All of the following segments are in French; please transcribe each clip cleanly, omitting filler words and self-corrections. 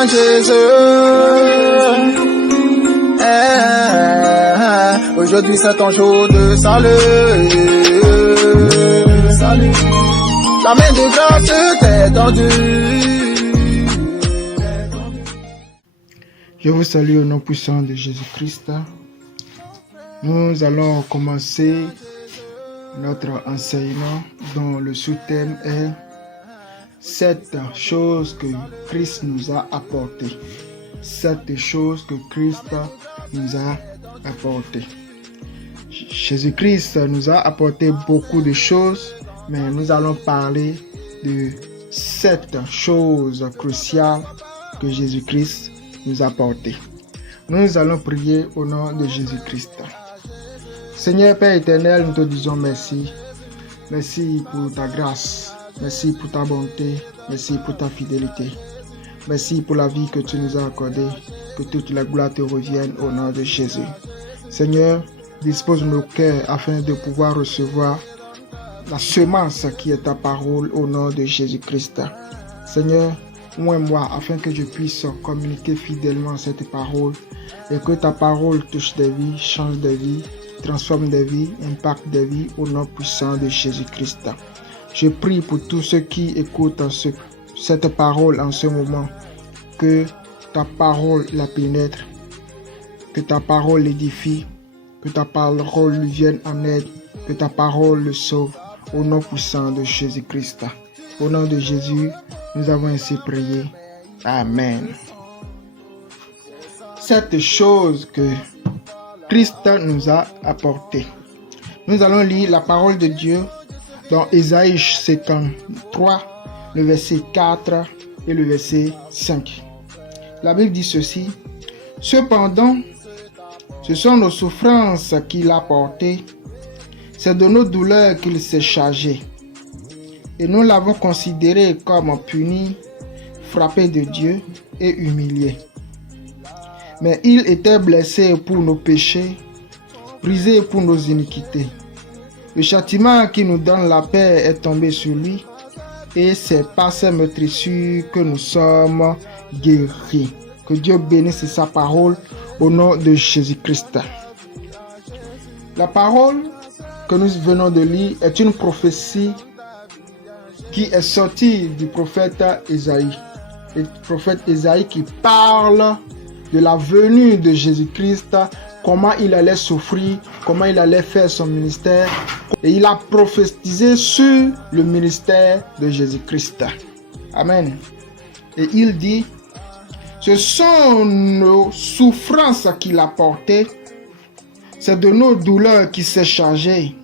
en Jésus. Aujourd'hui c'est ton jour de salut. Salut. La main de grâce t'est tendue. Je vous salue au nom puissant de Jésus-Christ. Nous allons commencer notre enseignement dont le sous-thème est 7 choses que Christ nous a apportées. 7 choses que Christ nous a apportées. Jésus-Christ nous a apporté beaucoup de choses, mais nous allons parler de 7 choses cruciales que Jésus-Christ nous a apportées. Nous allons prier au nom de Jésus-Christ. Seigneur Père éternel, nous te disons merci. Merci pour ta grâce. Merci pour ta bonté. Merci pour ta fidélité. Merci pour la vie que tu nous as accordée. Que toute la gloire te revienne au nom de Jésus. Seigneur, dispose nos cœurs afin de pouvoir recevoir la semence qui est ta parole au nom de Jésus-Christ. Seigneur, moi afin que je puisse communiquer fidèlement cette parole et que ta parole touche des vies, change des vies, transforme des vies, impacte des vies au nom puissant de Jésus-Christ. Je prie pour tous ceux qui écoutent cette parole en ce moment, que ta parole la pénètre, que ta parole l'édifie, que ta parole lui vienne en aide, que ta parole le sauve au nom puissant de Jésus-Christ. Au nom de Jésus, nous avons ainsi prié. Amen. 7 choses que Christ nous a apportées. Nous allons lire la parole de Dieu dans Ésaïe 53, le verset 4 et le verset 5. La Bible dit ceci: Cependant, ce sont nos souffrances qu'il a portées, c'est de nos douleurs qu'il s'est chargé. Et nous l'avons considéré comme puni, frappé de Dieu et humilié. Mais il était blessé pour nos péchés, brisé pour nos iniquités. Le châtiment qui nous donne la paix est tombé sur lui, et c'est par ses meurtrissures que nous sommes guéris. Que Dieu bénisse sa parole au nom de Jésus-Christ. La parole que nous venons de lire est une prophétie qui est sortie du prophète Ésaïe. Le prophète Ésaïe qui parle de la venue de Jésus-Christ, comment il allait souffrir, comment il allait faire son ministère. Et il a prophétisé sur le ministère de Jésus-Christ. Amen. Et il dit: ce sont nos souffrances qu'il a portées, c'est de nos douleurs qu'il s'est chargé.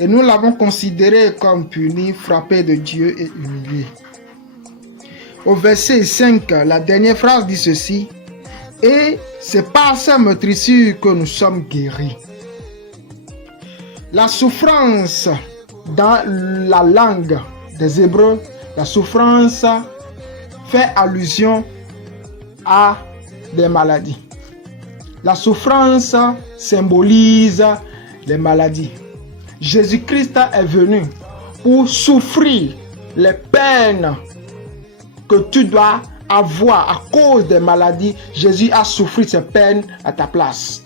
Et nous l'avons considéré comme puni, frappé de Dieu et humilié. Au verset 5, la dernière phrase dit ceci: et c'est par sa meurtrissure que nous sommes guéris. La souffrance, dans la langue des Hébreux, la souffrance fait allusion à des maladies. La souffrance symbolise les maladies. Jésus-Christ est venu pour souffrir les peines que tu dois avoir à cause des maladies. Jésus a souffert ces peines à ta place.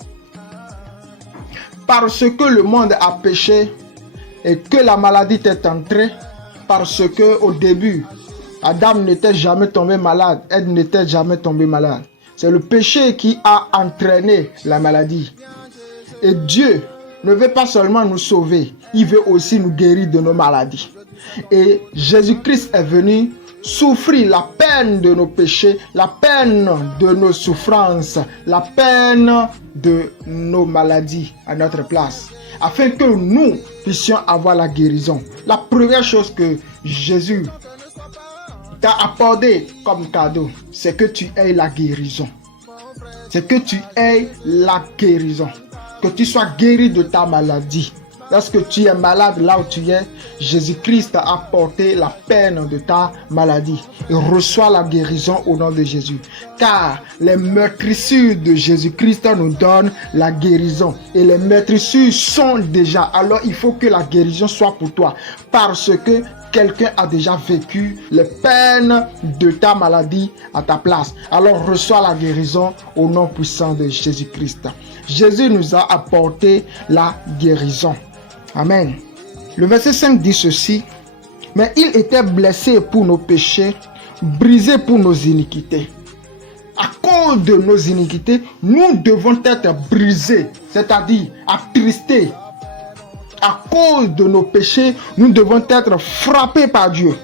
Parce que le monde a péché et que la maladie t'est entrée, parce que au début, Adam n'était jamais tombé malade, Ève n'était jamais tombée malade. C'est le péché qui a entraîné la maladie. Et Dieu ne veut pas seulement nous sauver, il veut aussi nous guérir de nos maladies. Et Jésus-Christ est venu souffrir la peine de nos péchés, la peine de nos souffrances, la peine de nos maladies à notre place, afin que nous puissions avoir la guérison. La première chose que Jésus t'a apporté comme cadeau, c'est que tu aies la guérison. C'est que tu aies la guérison. Que tu sois guéri de ta maladie. Lorsque tu es malade là où tu es, Jésus-Christ a porté la peine de ta maladie. Et reçois la guérison au nom de Jésus. Car les meurtrissures de Jésus-Christ nous donnent la guérison. Et les meurtrissures sont déjà. Alors il faut que la guérison soit pour toi. Parce que quelqu'un a déjà vécu les peines de ta maladie à ta place, alors reçois la guérison au nom puissant de Jésus-Christ. Jésus nous a apporté la guérison. Amen. Le verset 5 dit ceci: mais il était blessé pour nos péchés, brisé pour nos iniquités. À cause de nos iniquités, nous devons être brisés, c'est-à-dire attristés. À cause de nos péchés, nous devons être frappés par Dieu.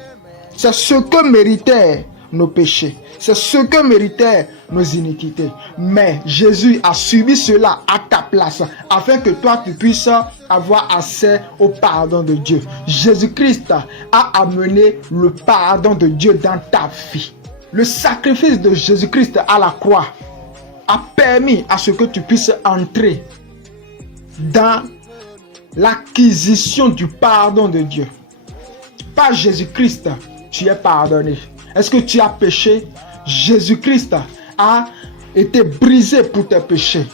C'est ce que méritaient nos péchés. C'est ce que méritaient nos iniquités. Mais Jésus a subi cela à ta place, afin que toi tu puisses avoir accès au pardon de Dieu. Jésus-Christ a amené le pardon de Dieu dans ta vie. Le sacrifice de Jésus-Christ à la croix a permis à ce que tu puisses entrer dans l'acquisition du pardon de Dieu. Par Jésus-Christ, tu es pardonné. Est-ce que tu as péché? Jésus-Christ a été brisé pour tes péchés.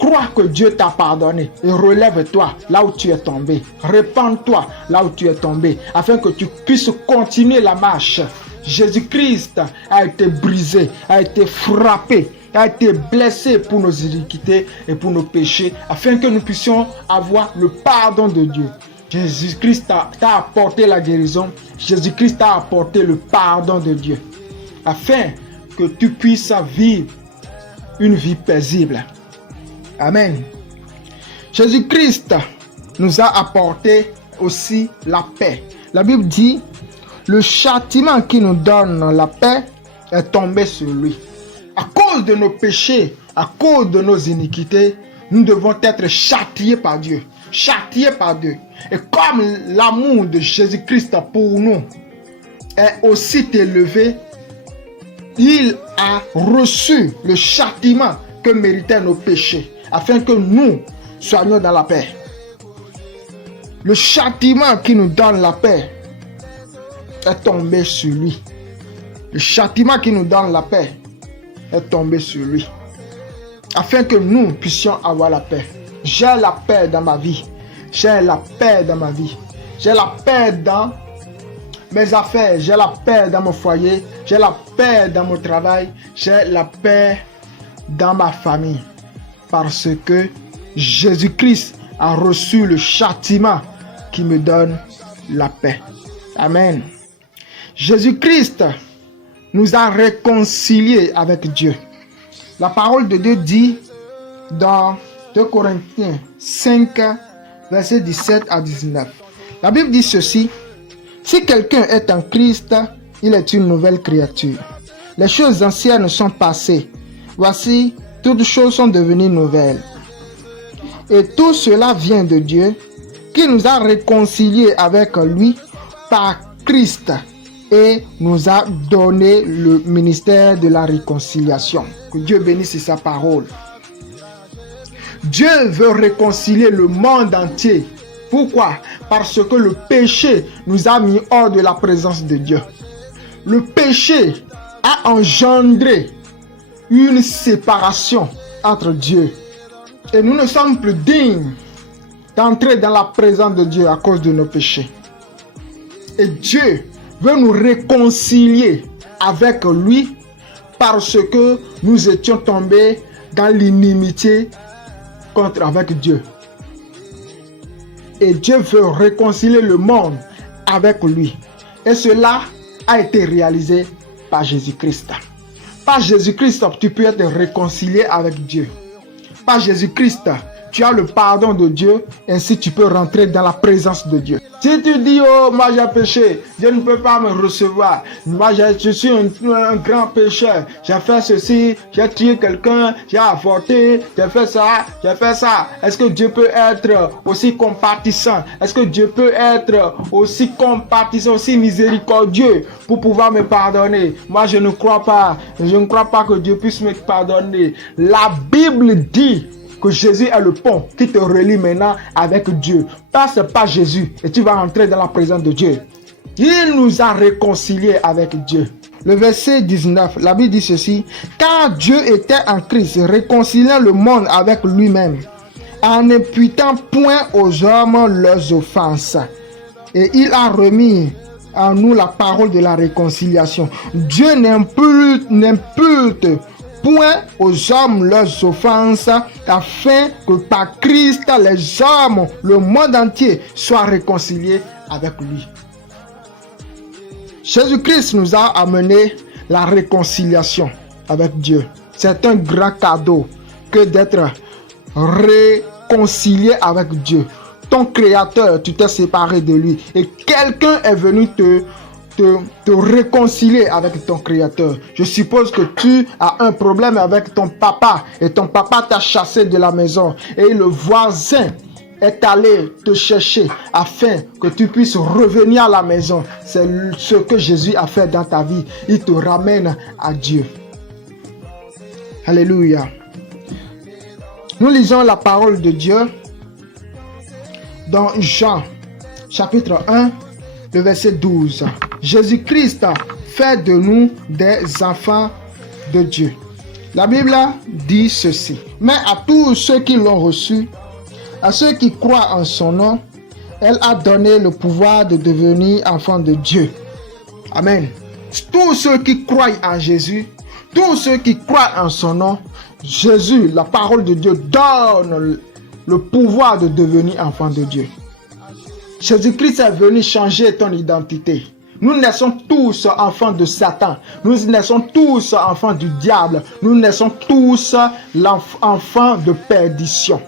Crois que Dieu t'a pardonné et relève-toi là où tu es tombé. Répands-toi là où tu es tombé, afin que tu puisses continuer la marche. Jésus-Christ a été brisé, a été frappé, a été blessé pour nos iniquités et pour nos péchés, afin que nous puissions avoir le pardon de Dieu. Jésus-Christ t'a apporté la guérison. Jésus-Christ t'a apporté le pardon de Dieu, afin que tu puisses vivre une vie paisible. Amen. Jésus-Christ nous a apporté aussi la paix. La Bible dit: le châtiment qui nous donne la paix est tombé sur lui. À cause de nos péchés, à cause de nos iniquités, nous devons être châtiés par Dieu. Châtiés par Dieu. Et comme l'amour de Jésus-Christ pour nous est aussi élevé, il a reçu le châtiment que méritaient nos péchés, afin que nous soyons dans la paix. Le châtiment qui nous donne la paix est tombé sur lui. Le châtiment qui nous donne la paix est tombé sur lui, afin que nous puissions avoir la paix. J'ai la paix dans ma vie. J'ai la paix dans ma vie. J'ai la paix dans mes affaires. J'ai la paix dans mon foyer. J'ai la paix dans mon travail. J'ai la paix dans ma famille. Parce que Jésus-Christ a reçu le châtiment qui me donne la paix. Amen. Jésus-Christ nous a réconciliés avec Dieu. La parole de Dieu dit dans 2 Corinthiens 5, versets 17 à 19. La Bible dit ceci: si quelqu'un est en Christ, il est une nouvelle créature. Les choses anciennes sont passées. Voici, toutes choses sont devenues nouvelles. Et tout cela vient de Dieu, qui nous a réconciliés avec lui par Christ et nous a donné le ministère de la réconciliation. Que Dieu bénisse sa parole. Dieu veut réconcilier le monde entier. Pourquoi? Parce que le péché nous a mis hors de la présence de Dieu. Le péché a engendré une séparation entre Dieu. Et nous ne sommes plus dignes d'entrer dans la présence de Dieu à cause de nos péchés. Et Dieu veut nous réconcilier avec lui parce que nous étions tombés dans l'inimitié avec Dieu. Et Dieu veut réconcilier le monde avec lui. Et cela a été réalisé par Jésus-Christ. Par Jésus-Christ, tu peux être réconcilié avec Dieu. Par Jésus-Christ, tu as le pardon de Dieu, ainsi tu peux rentrer dans la présence de Dieu. Si tu dis, oh, moi j'ai péché, Dieu ne peut pas me recevoir. Moi je suis un grand pécheur. J'ai fait ceci, j'ai tué quelqu'un, j'ai avorté, j'ai fait ça, j'ai fait ça. Est-ce que Dieu peut être aussi compatissant? Est-ce que Dieu peut être aussi compatissant, aussi miséricordieux pour pouvoir me pardonner? Moi je ne crois pas. Je ne crois pas que Dieu puisse me pardonner. La Bible dit que Jésus est le pont qui te relie maintenant avec Dieu. Passe par Jésus et tu vas entrer dans la présence de Dieu. Il nous a réconciliés avec Dieu. Le verset 19, la Bible dit ceci: car Dieu était en Christ, réconciliant le monde avec lui-même, en n'imputant point aux hommes leurs offenses. Et il a remis en nous la parole de la réconciliation. Dieu n'impute point aux hommes leurs offenses, afin que par Christ les hommes, le monde entier, soient réconciliés avec lui. Jésus-Christ nous a amené la réconciliation avec Dieu. C'est un grand cadeau que d'être réconcilié avec Dieu. Ton créateur, tu t'es séparé de lui et quelqu'un est venu te réconcilier avec ton créateur. Je suppose que tu as un problème avec ton papa et ton papa t'a chassé de la maison et le voisin est allé te chercher afin que tu puisses revenir à la maison. C'est ce que Jésus a fait dans ta vie. Il te ramène à Dieu. Alléluia. Nous lisons la parole de Dieu dans Jean, chapitre 1, le verset 12. Jésus-Christ fait de nous des enfants de Dieu. La Bible dit ceci. Mais à tous ceux qui l'ont reçu, à ceux qui croient en son nom, elle a donné le pouvoir de devenir enfants de Dieu. Amen. Tous ceux qui croient en Jésus, tous ceux qui croient en son nom, Jésus, la parole de Dieu, donne le pouvoir de devenir enfant de Dieu. Jésus-Christ est venu changer ton identité. Nous naissons tous enfants de Satan. Nous naissons tous enfants du diable. Nous naissons tous enfants de perdition.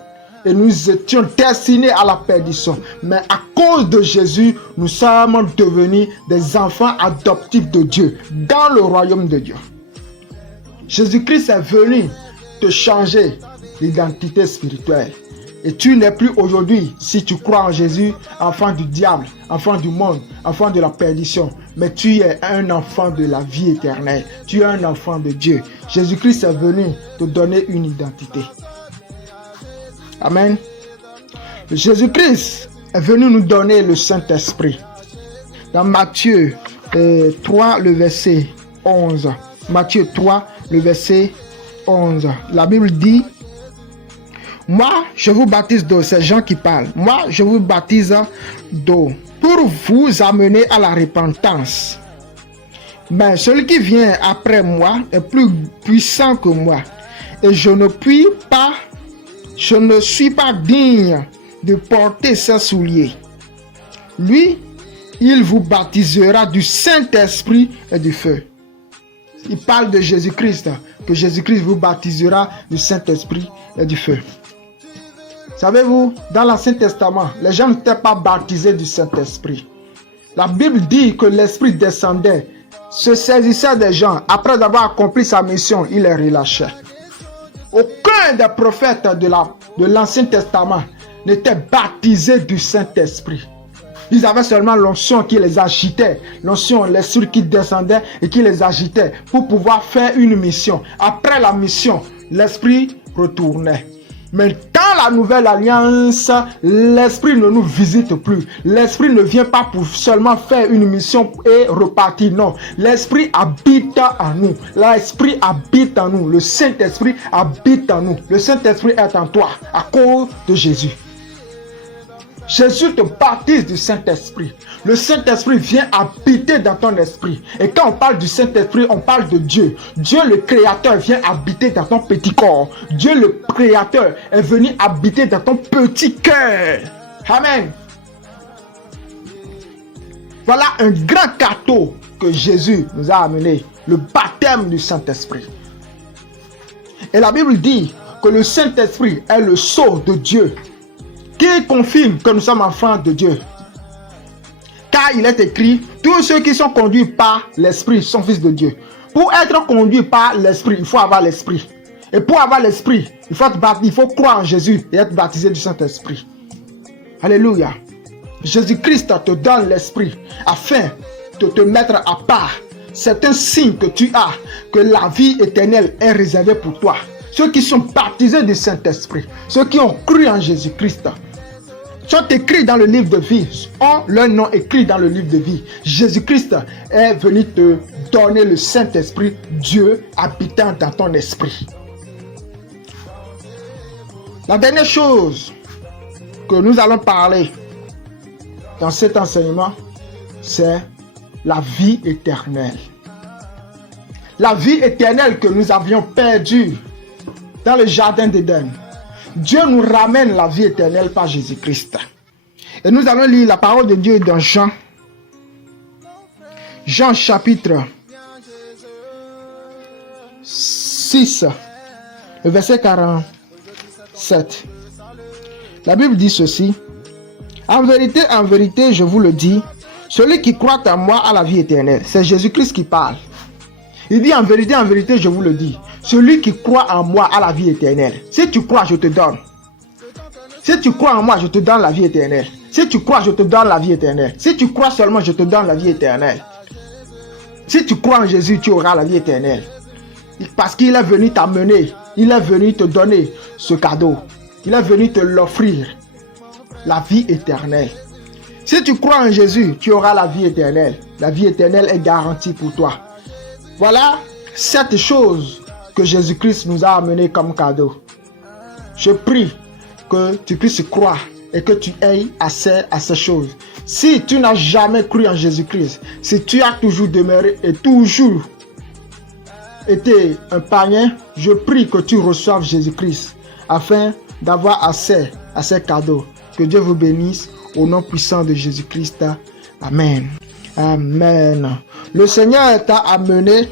Et nous étions destinés à la perdition. Mais à cause de Jésus, nous sommes devenus des enfants adoptifs de Dieu dans le royaume de Dieu. Jésus-Christ est venu te changer l'identité spirituelle. Et tu n'es plus aujourd'hui, si tu crois en Jésus, enfant du diable, enfant du monde, enfant de la perdition. Mais tu es un enfant de la vie éternelle. Tu es un enfant de Dieu. Jésus-Christ est venu te donner une identité. Amen. Jésus-Christ est venu nous donner le Saint-Esprit. Dans Matthieu 3, le verset 11. Matthieu 3, le verset 11. La Bible dit: moi, je vous baptise d'eau. C'est Jean qui parle. Moi, je vous baptise d'eau pour vous amener à la repentance. Mais celui qui vient après moi est plus puissant que moi. Et je ne suis pas digne de porter ses souliers. Lui, il vous baptisera du Saint-Esprit et du feu. Il parle de Jésus-Christ, que Jésus-Christ vous baptisera du Saint-Esprit et du feu. Savez-vous, dans l'Ancien Testament, les gens n'étaient pas baptisés du Saint-Esprit. La Bible dit que l'Esprit descendait, se saisissait des gens. Après avoir accompli sa mission, il les relâchait. Aucun des prophètes de l'Ancien Testament n'était baptisé du Saint-Esprit. Ils avaient seulement l'onction qui les agitait, l'onction, l'esprit qui descendait et qui les agitait pour pouvoir faire une mission. Après la mission, l'esprit retournait. Mais dans la nouvelle alliance, l'esprit ne nous visite plus. L'esprit ne vient pas pour seulement faire une mission et repartir. Non, l'esprit habite en nous. L'esprit habite en nous. Le Saint-Esprit habite en nous. Le Saint-Esprit est en toi à cause de Jésus. Jésus te baptise du Saint-Esprit. Le Saint-Esprit vient habiter dans ton esprit. Et quand on parle du Saint-Esprit, on parle de Dieu. Dieu le Créateur vient habiter dans ton petit corps. Dieu le Créateur est venu habiter dans ton petit cœur. Amen. Voilà un grand cadeau que Jésus nous a amené. Le baptême du Saint-Esprit. Et la Bible dit que le Saint-Esprit est le sceau de Dieu, qui confirme que nous sommes enfants de Dieu. Car il est écrit, tous ceux qui sont conduits par l'Esprit sont fils de Dieu. Pour être conduit par l'Esprit, il faut avoir l'Esprit. Et pour avoir l'Esprit, il faut croire en Jésus et être baptisé du Saint-Esprit. Alléluia. Jésus-Christ te donne l'Esprit afin de te mettre à part. C'est un signe que tu as, que la vie éternelle est réservée pour toi. Ceux qui sont baptisés du Saint-Esprit, ceux qui ont cru en Jésus-Christ, sont écrits dans le livre de vie, ont leur nom écrit dans le livre de vie. Jésus-Christ est venu te donner le Saint-Esprit, Dieu habitant dans ton esprit. La dernière chose que nous allons parler dans cet enseignement, c'est la vie éternelle. La vie éternelle que nous avions perdue dans le jardin d'Éden. Dieu nous ramène la vie éternelle par Jésus-Christ. Et nous allons lire la parole de Dieu dans Jean. Jean chapitre 6, le verset 47. La Bible dit ceci. En vérité, je vous le dis, celui qui croit en moi a la vie éternelle. C'est Jésus-Christ qui parle. Il dit en vérité, je vous le dis. Celui qui croit en moi a la vie éternelle. Si tu crois, je te donne. Si tu crois en moi, je te donne la vie éternelle. Si tu crois, je te donne la vie éternelle. Si tu crois seulement, je te donne la vie éternelle. Si tu crois en Jésus, tu auras la vie éternelle. Parce qu'il est venu t'amener. Il est venu te donner ce cadeau. Il est venu te l'offrir. La vie éternelle. Si tu crois en Jésus, tu auras la vie éternelle. La vie éternelle est garantie pour toi. Voilà 7 choses que Jésus-Christ nous a amenées comme cadeau. Je prie que tu puisses croire et que tu aies accès à ces choses. Si tu n'as jamais cru en Jésus-Christ, si tu as toujours demeuré et toujours été un païen, je prie que tu reçoives Jésus-Christ afin d'avoir accès à ces cadeaux. Que Dieu vous bénisse au nom puissant de Jésus-Christ. Amen. Amen. Le Seigneur t'a amené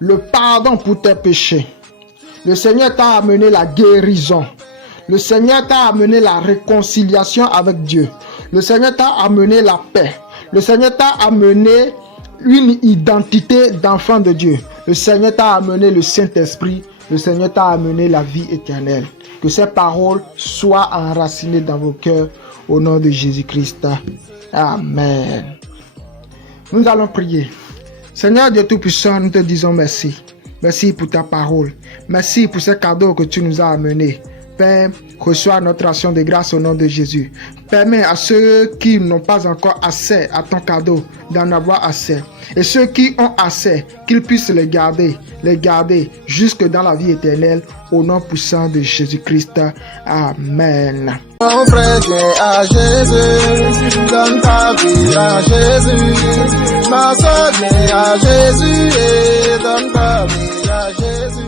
le pardon pour tes péchés. Le Seigneur t'a amené la guérison. Le Seigneur t'a amené la réconciliation avec Dieu. Le Seigneur t'a amené la paix. Le Seigneur t'a amené une identité d'enfant de Dieu. Le Seigneur t'a amené le Saint-Esprit. Le Seigneur t'a amené la vie éternelle. Que ces paroles soient enracinées dans vos cœurs au nom de Jésus-Christ. Amen. Nous allons prier. Seigneur Dieu Tout-Puissant, nous te disons merci. Merci pour ta parole. Merci pour ces cadeaux que tu nous as amenés. Père, reçois notre action de grâce au nom de Jésus. Permets à ceux qui n'ont pas encore accès à ton cadeau d'en avoir assez. Et ceux qui ont assez, qu'ils puissent les garder jusque dans la vie éternelle au nom puissant de Jésus-Christ. Amen. Mon frère, viens à Jésus, donne ta vie à Jésus. Ma soeur, viens à Jésus et donne ta vie à Jésus.